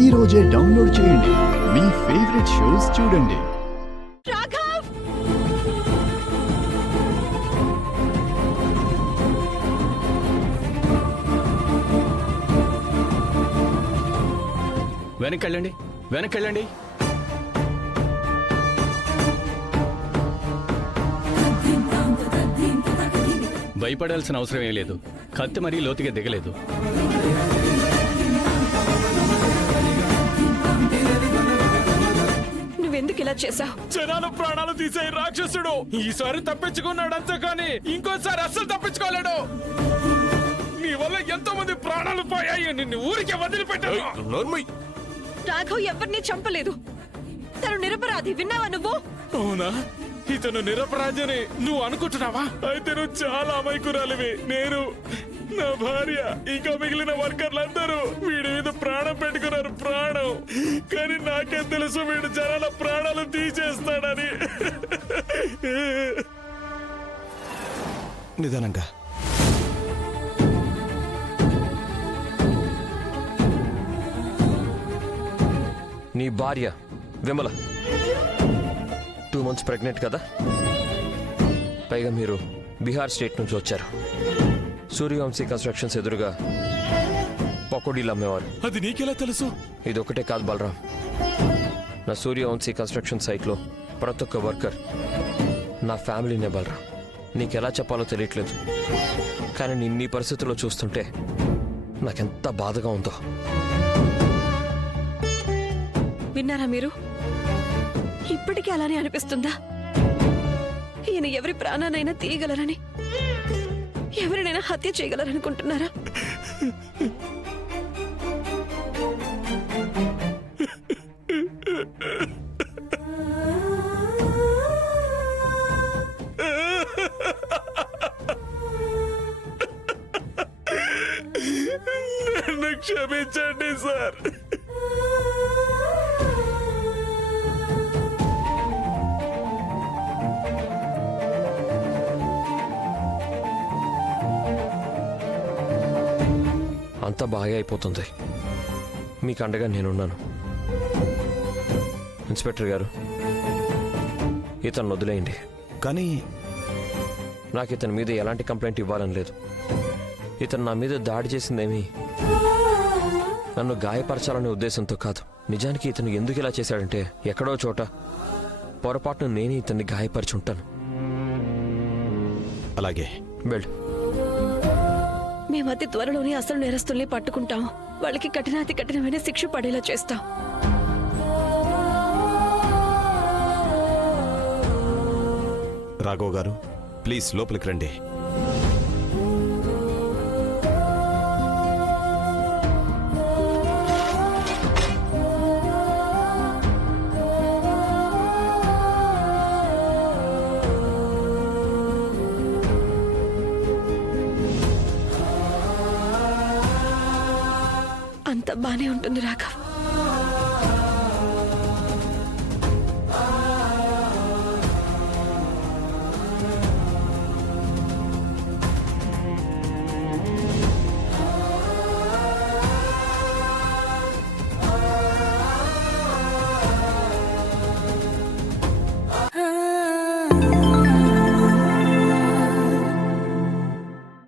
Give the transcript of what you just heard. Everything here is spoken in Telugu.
ఈ రోజే డౌన్లోడ్ చేయండి. మీ ఫేవరెట్ షోస్ చూడండి. రాఘవ్! వెనక్కెళ్ళండి, వెనక్కెళ్ళండి. భయపడాల్సిన అవసరం ఏం లేదు. కత్తి మరీ లోతుగా దిగలేదు. నువ్వెందుకు ఇలా చేశావు? జనాలు ప్రాణాలు తీసే రాక్షసుడు ఈసారి తప్పించుకున్నాడు అంతే, కానీ ఇంకోసారి అస్సలు తప్పించుకోలేడు. నీ వల్ల ఎంతో మంది ప్రాణాలు పోయాయి. నిన్ను ఊరికే వదిలిపెట్టాను. రాఘవ్ ఎవరిని చంపలేదు. తను నిరపరాధి. విన్నావా నువ్వు? అవునా? ఇతను నిరపరాధని నువ్వు అనుకుంటున్నావా? అయితే నువ్వు చాలా అమాయకురాలివి. నేను, నా భార్య, ఇంకా మిగిలిన వర్కర్లందరూ వీడి మీద ప్రాణం పెట్టుకున్నారు. ప్రాణం. కానీ నాకేం తెలుసు వీడు జనాల ప్రాణాలు తీసేస్తాడని. నిదానంగా. నీ భార్య విమల 2 months ప్రెగ్నెంట్ కదా. పైగా మీరు బీహార్ స్టేట్ నుంచి వచ్చారు. సూర్యవంశీ కన్స్ట్రక్షన్స్ ఎదురుగా పకోడీలు అమ్మేవారు. అది నీకెలా తెలుసు? ఇది ఒకటే కాదు బలరాం, నా సూర్యవంశీ కన్స్ట్రక్షన్ సైట్లో ప్రతి ఒక్క వర్కర్ నా ఫ్యామిలీనే బలరాం. నీకెలా చెప్పాలో తెలియట్లేదు, కానీ నేను నీ పరిస్థితుల్లో చూస్తుంటే నాకెంత బాధగా ఉందో. విన్నారా మీరు? ఇప్పటికీ అలానే అనిపిస్తుందా? ఈయన ఎవరి ప్రాణానైనా తీయగలరని, ఎవరినైనా హత్య చేయగలరనుకుంటున్నారా? నన్ను క్షమించండి సార్. అంతా బాగా అయిపోతుంది. మీకు అండగా నేనున్నాను. ఇన్స్పెక్టర్ గారు, ఇతను వదిలేయండి. కానీ నాకు ఇతని మీద ఎలాంటి కంప్లైంట్ ఇవ్వాలని లేదు. ఇతను నా మీద దాడి చేసిందేమీ నన్ను గాయపరచాలనే ఉద్దేశంతో కాదు. నిజానికి ఇతను ఎందుకు ఇలా చేశాడంటే, ఎక్కడో చోట పొరపాటును నేనే ఇతన్ని గాయపరిచి ఉంటాను. అలాగే వెళ్ళు. మేము అతి త్వరలోనే అసలు నేరస్తుల్ని పట్టుకుంటాం. వాళ్ళకి కఠినాతి కఠినమైన శిక్ష పడేలా చేస్తాం. రాఘవ్ గారు, ప్లీజ్ లోపలికి రండి. అంత బానే ఉంటుంది రాఘవ్.